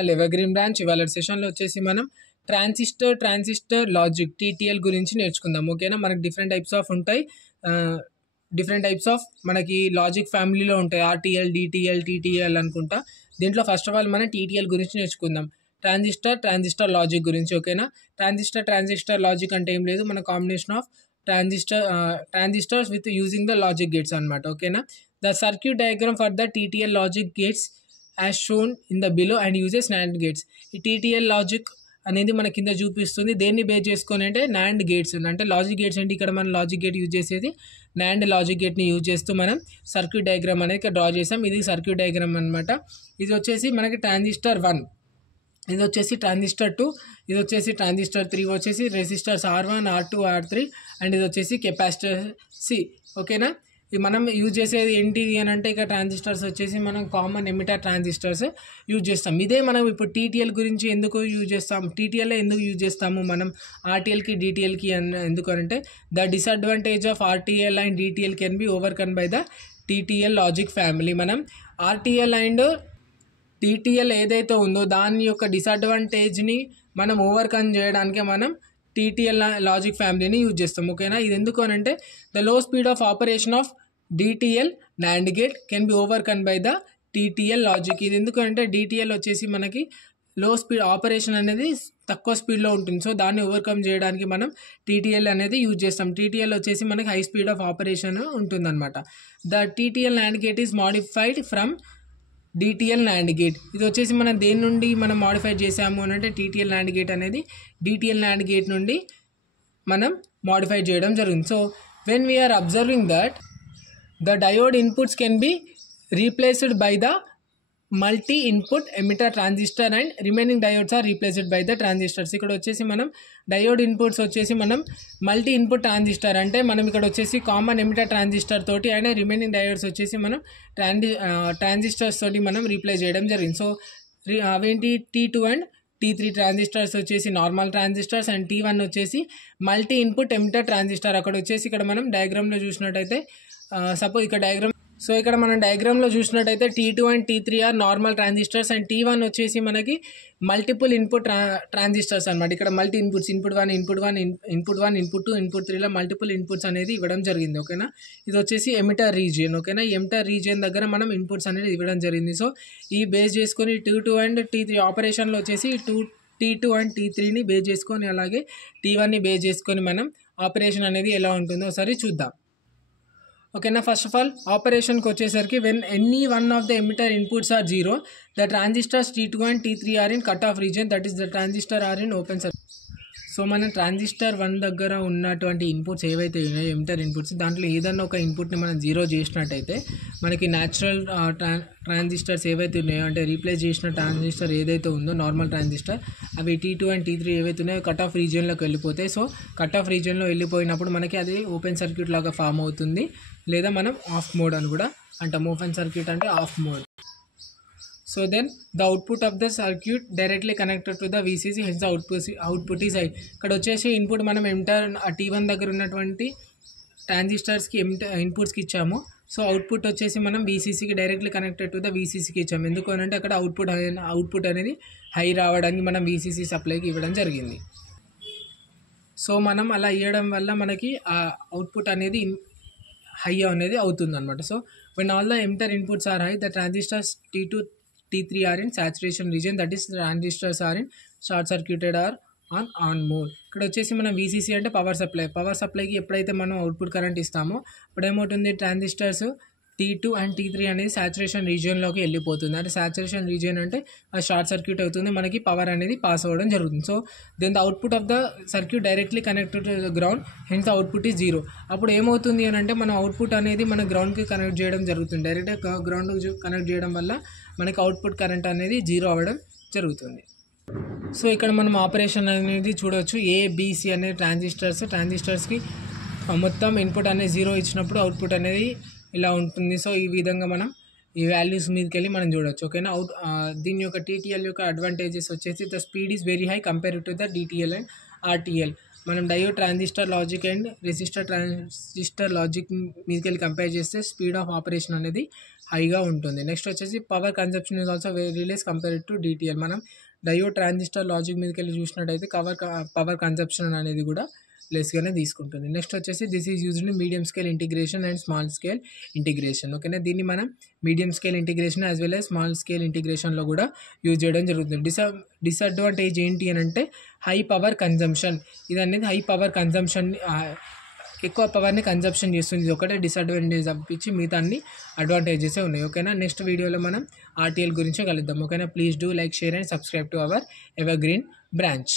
ఎవగ్రీన్ branch ఇవాళ సెషన్లో వచ్చేసి మనం ట్రాన్సిస్టర్ లాజిక్ టీటీఎల్ గురించి నేర్చుకుందాం. ఓకేనా, మనకి డిఫరెంట్ టైప్స్ ఆఫ్ ఉంటాయి. డిఫరెంట్ టైప్స్ ఆఫ్ మనకి లాజిక్ ఫ్యామిలీలో ఉంటాయి. ఆర్టీఎల్, డిటిఎల్, టీటీఎల్ అనుకుంటా. దీంట్లో ఫస్ట్ ఆఫ్ ఆల్ మనం టీటీఎల్ గురించి నేర్చుకుందాం. ట్రాన్సిస్టర్ లాజిక్ గురించి. ఓకేనా, ట్రాన్సిస్టర్ లాజిక్ అంటే ఏం లేదు, మన combination of transistors with using the logic gates అనమాట. ఓకేనా, the circuit diagram for the TTL logic gates as shown in the below and uses NAND gates. ఈ టీటీఎల్ లాజిక్ అనేది మన కింద చూపిస్తుంది. దేన్ని బేస్ చేసుకొని అంటే నాండ్ గేట్స్ అంటే లాజిక్ గేట్స్ అంటే ఇక్కడ మనం లాజిక్ గేట్ యూజ్ చేసేది నాండ్ లాజిక్ గేట్ని యూజ్ చేస్తూ మనం సర్క్యూట్ డయాగ్రామ్ అనేది ఇక్కడ డ్రా చేసాం. ఇది సర్క్యూట్ డయాగ్రామ్ అనమాట. ఇది వచ్చేసి మనకి ట్రాన్సిస్టర్ 1, ఇది వచ్చేసి ట్రాన్సిస్టర్ 2, ఇది వచ్చేసి ట్రాన్సిస్టర్ 3, వచ్చేసి resistors R1, R2, R3 and ఇది వచ్చేసి కెపాసిటర్ C. ఓకేనా, ఇది మనం యూజ్ చేసేది ఏంటిది అని అంటే ఇక ట్రాన్సిస్టర్స్ వచ్చేసి మనం కామన్ ఎమిటర్ ట్రాన్సిస్టర్స్ యూజ్ చేస్తాం. ఇదే మనం ఇప్పుడు టీటీఎల్ గురించి ఎందుకు యూజ్ చేస్తాం, టీటీఎల్ ఎందుకు యూజ్ చేస్తాము మనం ఆర్టీఎల్కి డిటిఎల్కి ఎందుకు అంటే the disadvantage of RTL and DTL can be overcome by the TTL logic family. మనం ఆర్టీఎల్ అండ్ టీటీఎల్ ఏదైతే ఉందో దాని యొక్క డిసడ్వాంటేజ్ని మనం ఓవర్కమ్ చేయడానికి మనం టీటీఎల్ లాజిక్ ఫ్యామిలీని యూజ్ చేస్తాం. ఓకేనా, ఇది ఎందుకు అని అంటే the low speed of operation of DTL NAND gate can be overcome by the TTL logic. ఇది ఎందుకు అంటే డిటిఎల్ వచ్చేసి మనకి లో స్పీడ్ ఆపరేషన్ అనేది తక్కువ స్పీడ్లో ఉంటుంది. సో దాన్ని ఓవర్కమ్ చేయడానికి మనం టీటీఎల్ అనేది యూజ్ చేస్తాం. టీటీఎల్ వచ్చేసి మనకి హై స్పీడ్ ఆఫ్ ఆపరేషన్ ఉంటుందన్నమాట. The TTL NAND gate is modified from DTL NAND gate. ఇది వచ్చేసి మనం దేని నుండి మనం మాడిఫై చేసాము అని అంటే టీటీఎల్ నాండ్ గేట్ అనేది డిటిఎల్ నాండ్ గేట్ నుండి మనం మాడిఫై చేయడం జరిగింది. So when we are observing that the diode inputs can be replaced by the multi input emitter transistor and remaining diodes are replaced by the transistors. ఇక్కడ వచ్చేసి మనం diode inputs వచ్చేసి మనం multi input transistor అంటే మనం ఇక్కడ వచ్చేసి కామన్ ఎమిటర్ ట్రాన్సిస్టర్ తోటి అండ్ రిమైనింగ్ డయోడ్స్ వచ్చేసి మనం ట్రాన్సిస్టర్స్ తోటి మనం రీప్లేస్ చేయడం జరిగింది. సో అవేంటి T2 అండ్ T3 ట్రాన్సిస్టర్స్ వచ్చేసి నార్మల్ ట్రాన్సిస్టర్స్ అండ్ T1 వచ్చేసి మల్టీ ఇన్పుట్ ఎమిటర్ ట్రాన్సిస్టర్. అక్కడ వచ్చేసి ఇక్కడ మనం డయాగ్రామ్లో చూసినట్టయితే సపోజ్ ఇక్కడ ఇక్కడ మనం డయాగ్రామ్లో చూసినట్టయితే T2 and T3 are normal transistors and T1 వచ్చేసి మనకి మల్టిపుల్ ఇన్పుట్ ట్రాన్సిస్టర్స్ అనమాట. ఇక్కడ multi inputs input 1, input 2, input 3లో మల్టిపుల్ ఇన్పుట్స్ అనేది ఇవ్వడం జరిగింది. ఓకేనా, ఇది వచ్చేసి ఎమిటర్ రీజియన్. ఓకేనా, ఈ ఎమిటర్ రీజియన్ దగ్గర మనం ఇన్పుట్స్ అనేది ఇవ్వడం జరిగింది. సో ఈ బేస్ చేసుకొని T2 అండ్ T3 ఆపరేషన్లో వచ్చేసి T2 అండ్ T3ని బేస్ చేసుకొని అలాగే T1ని బేస్ చేసుకొని మనం ఆపరేషన్ అనేది ఎలా ఉంటుందో ఒకసారి చూద్దాం. ఓకేనా, ఫస్ట్ ఆఫ్ ఆల్ ఆపరేషన్కి వచ్చేసరికి when any one of the emitter inputs are 0 the transistors T2 and T3 are in cut off region, that is the transistor are in open circuit. So మన transistor 1 దగ్గర ఉన్నటువంటి inputs ఏవైతే ఉన్నాయో emitter inputs దాంట్లో ఏదన్నా ఒక ఇన్పుట్ని మనం 0 చేసినట్టయితే మనకి న్యాచురల్ ట్రాన్సిస్టర్స్ ఏవైతే ఉన్నాయో అంటే రీప్లేస్ చేసిన ట్రాన్సిస్టర్ ఏదైతే ఉందో నార్మల్ ట్రాన్సిస్టర్ అవి T2 అండ్ T3 ఏవైతే ఉన్నాయో కట్ ఆఫ్ రీజియన్లోకి వెళ్ళిపోతాయి. సో కట్ ఆఫ్ రీజియన్లో వెళ్ళిపోయినప్పుడు మనకి అది ఓపెన్ సర్క్యూట్ లాగా ఫామ్ అవుతుంది, లేదా మనం ఆఫ్ మోడ్ అని కూడా అంటాం. ఓపెన్ సర్క్యూట్ అంటే of mode. So then the output of the circuit directly connected to the VCC, hence the output is high. ఇక్కడ వచ్చేసి ఇన్పుట్ మనం ఎమిటర్ T1 దగ్గర ఉన్నటువంటి ట్రాన్సిస్టర్స్కి ఇన్పుట్స్కి ఇచ్చాము. సో అవుట్పుట్ వచ్చేసి మనం VCCకి డైరెక్ట్లీ కనెక్టెడ్ టు ద VCCకి ఇచ్చాము. ఎందుకు అని అంటే అక్కడ అవుట్పుట్ అనేది హై రావడానికి మనం VCC సప్లైకి ఇవ్వడం జరిగింది. సో మనం అలా ఇవ్వడం వల్ల మనకి ఆ అవుట్పుట్ అనేది హై అనేది అవుతుంది అనమాట. So when all the emitter inputs are high, the transistors T2 T3 are in saturation region, that is transistors are in short circuited or on mode. ఇక్కడ వచ్చేసి మనం VCC అంటే పవర్ సప్లైకి ఎప్పుడైతే మనం అవుట్పుట్ కరెంట్ ఇస్తామో ఇప్పుడు ఏమవుతుంది, ట్రాన్సిస్టర్స్ T2 అండ్ T3 అనేది సాచురేషన్ రీజియన్లోకి వెళ్ళిపోతుంది. అంటే సాచురేషన్ రీజియన్ అంటే అది షార్ట్ సర్క్యూట్ అవుతుంది, మనకి పవర్ అనేది పాస్ అవ్వడం జరుగుతుంది. So then the output of the circuit directly connected to the ground, hence the output is 0. అప్పుడు ఏమవుతుంది అని అంటే మన అవుట్పుట్ అనేది మన గ్రౌండ్కి కనెక్ట్ చేయడం జరుగుతుంది. డైరెక్ట్గా గ్రౌండ్ కనెక్ట్ చేయడం వల్ల మనకి అవుట్పుట్ కరెంట్ అనేది 0 అవ్వడం జరుగుతుంది. సో ఇక్కడ మనం ఆపరేషన్ అనేది చూడవచ్చు. ABC అనే ట్రాన్సిస్టర్స్కి మొత్తం ఇన్పుట్ అనేది 0 ఇచ్చినప్పుడు అవుట్పుట్ అనేది ఇలా ఉంటుంది. సో ఈ విధంగా మనం ఈ వాల్యూస్ మీదకి వెళ్ళి మనం చూడవచ్చు. ఓకేనా, దీని యొక్క TTL యొక్క అడ్వాంటేజెస్ వచ్చేసి the speed is very high compare to the DTL and RTL. మనం diode transistor logic and resistor transistor logic మీదకి వెళ్ళి కంపేర్ చేస్తే స్పీడ్ ఆఫ్ ఆపరేషన్ అనేది హైగా ఉంటుంది. నెక్స్ట్ వచ్చేసి power consumption is also very less compared to DTL. మనం diode transistor logic మీదకెళ్ళి చూసినట్టయితే పవర్ కన్జంప్షన్ అనేది కూడా లెస్గానే తీసుకుంటుంది. నెక్స్ట్ వచ్చేసి this is used in medium scale integration and small scale integration. ఓకేనా, దీన్ని మనం medium scale integration as well as small scale ఇంటిగ్రేషన్లో కూడా యూజ్ చేయడం జరుగుతుంది. డిసడ్వాంటేజ్ ఏంటి అని అంటే హై పవర్ కన్జంప్షన్. ఇది అనేది హై పవర్ కన్జంప్షన్, ఎక్కువ పవర్ని కన్జంప్షన్ చేస్తుంది. ఇది ఒకటే డిసడ్వాంటేజ్ తప్పించి మిగతా అన్ని అడ్వాంటేజెస్ ఉన్నాయి. ఓకేనా, నెక్స్ట్ వీడియోలో మనం RTL గురించి కలుద్దాం. ఓకేనా, please do like, share and subscribe to our ever green branch.